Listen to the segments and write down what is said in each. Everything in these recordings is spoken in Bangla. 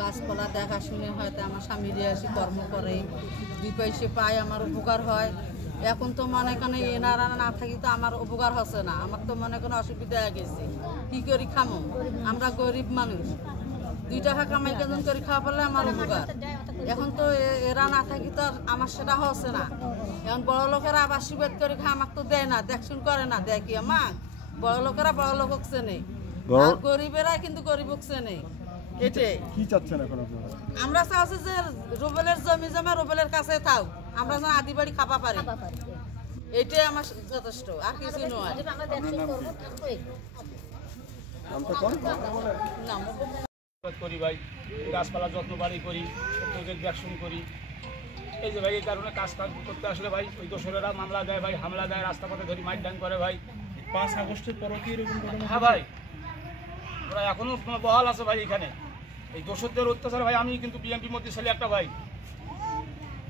গাছপালা দেখাশুনে হয়তো আমার স্বামী আসি কর্ম করে, 2 পয়সা পায়, আমার উপকার হয়। এখন তো মনে করেন এনারা না থাকি তো আমার উপকার হচ্ছে না, আমার তো মনে করেন অসুবিধা হয়ে গেছে। কি করি খামো, আমরা গরিব মানুষ, 2 টাকা কামাই কেজন করে খাওয়া পারলে আমার উপকার। এখন তো এরা না থাকি তো আমার সেটা হচ্ছে না। এখন বড় লোকেরা আবার সুবেদ করে খা, আমাকে তো দেয় না, দেখশুন করে না, দেয় কি আমার বড় লোকেরা বড় লোক হচ্ছে নেই, আর গরিবেরা কিন্তু গরিব হচ্ছে নেই। এটাই কি চাচ্ছেন এখন আপনারা? আমরা চাচ্ছি যে রুবেলের জমি জমা রুবেলের কাছে থাক, আমরা যেন আদি বাড়ি খাওয়া পারি, এটাই আমার যথেষ্ট, আর কিছু নয়। করি ভাই, গাছপালা যত্ন বাড়ি করি, দেখশুন করি। এই যে ভাই এই কারণে কাজ করতে আসলে ভাই ওই দোসরেরা মামলা দেয় ভাই, হামলা দেয়, রাস্তাপথে ধরি মাইট ডাং করে ভাই। 5 আগস্টের পরও কি এরকম ঘটনা? হ্যাঁ ভাই, ওরা এখনো বহাল আছে ভাই এখানে। এই দোসরদের অত্যাচার ভাই, আমি কিন্তু বিএনপির মধ্যে ছেলে একটা ভাই,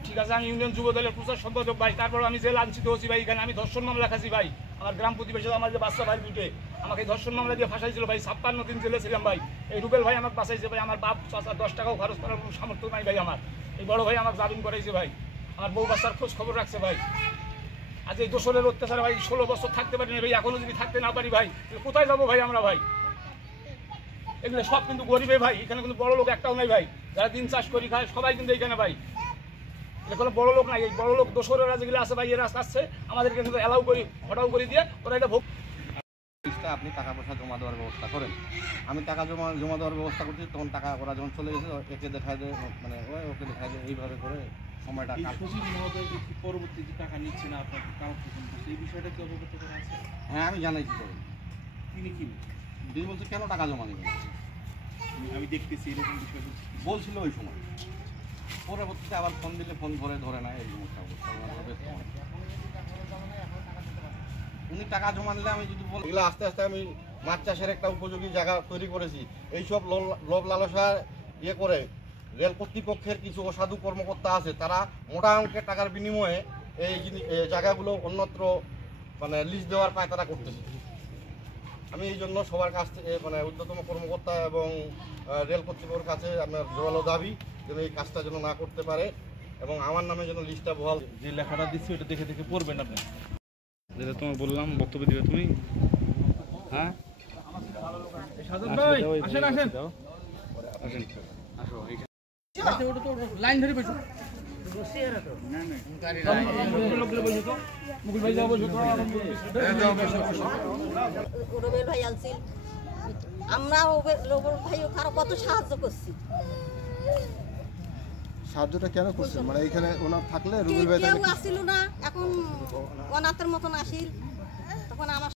ঠিক আছে, আমি ইউনিয়ন যুব দলের প্রচার সম্পাদক ভাই, তারপর আমি জেল লাঞ্ছিত হচ্ছি ভাই। এখানে আমি ধর্ষণ মামলা খাচ্ছি ভাই, আমার গ্রাম প্রতিবেশী আমার যে বাচ্চা ভাই দুটে আমাকে ধর্ষণ মামলা দিয়ে ফাঁসাইছিল ভাই। 56 দিন জেলে ছিলাম ভাই। এই রুবেল ভাই আমাকে বাঁচাইছে ভাই, আমার বাপ চাচা 10 টাকাও খরচ করার কোনো সামর্থ্য নাই ভাই আমার। এই বড় ভাই আমাকে জামিন করাইছে ভাই, আমার বউ বাচ্চার খোঁজ খবর রাখছে ভাই। আজ এই দোসরের অত্যাচার ভাই 16 বছর থাকতে পারি না ভাই, এখনো যদি থাকতে না পারি ভাই কোথায় যাবো ভাই আমরা ভাই? এগুলো সব কিন্তু গরিবে ভাই, এখানে কিন্তু বড় লোক একটাও নাই ভাই। যারা দিন চাষ করি খায় সবাই কিন্তু এইখানে ভাই, কোনো বড় লোক নাই। এই বড় লোক দোসরেরা যেগুলো আছে ভাই, এরা আসছে আমাদেরকে কিন্তু অ্যালাউ করি হটাও করে দিয়ে ওরা এটা ভোগ। আপনি টাকা পয়সা জমা দেওয়ার ব্যবস্থা করেন, আমি টাকা জমা দেওয়ার ব্যবস্থা করছি, তখন টাকা ওরা যখন চলে গেছে একে দেখায় দেয়, মানে ওকে দেখায় দেয়, এইভাবে করে সময়টা সচিব মহোদয় কি পরবর্তীতে টাকা নিচ্ছে না আপনার কারণ এই বিষয়টা কি অবগত করা আছে? হ্যাঁ আমি জানাইছি, করেন তিনি কি বলছে কেন টাকা জমা নেবেন, আমি দেখতেছি এরকম বিষয় বলছিল ওই সময়। পরবর্তীতে আবার ফোন দিলে ফোন ধরে না, এই সমস্যা অবস্থা। উনি টাকা জমা নিলে আমি যদি বলি, এগুলো আস্তে আস্তে আমি মাছ চাষের একটা উপযোগী জায়গা তৈরি করেছি। এইসব লোভ লালসা করে রেল কর্তৃপক্ষের কিছু অসাধু কর্মকর্তা আছে, তারা মোটা অঙ্কের টাকার বিনিময়ে এই জায়গাগুলো অন্যত্র মানে লিজ দেওয়ার পায় তারা করতেছে। আমি এই জন্য সবার কাছ থেকে মানে ঊর্ধ্বতম কর্মকর্তা এবং রেল কর্তৃপক্ষের কাছে আমার জোরালো দাবি যেন এই কাজটা যেন না করতে পারে এবং আমার নামে যেন লিস্টটা বহাল। যে লেখাটা দিচ্ছি ওটা দেখে দেখে পড়বেন আপনি, যেটা তোমার বললাম বক্তব্য দিবে তুমি। হ্যাঁ আসেন আসেন আসেন, লাইন ধরে বসো। রুবেল ভাই আনছিল, আমরা রুবেল ভাই কারো কত সাহায্য করছি। সাহায্যটা কেন করছেন? মানে এখানে ওনার থাকলে রুবেল ভাই কেউ আসিল না, এখন অনাথের মতন আসিল, তখন আমার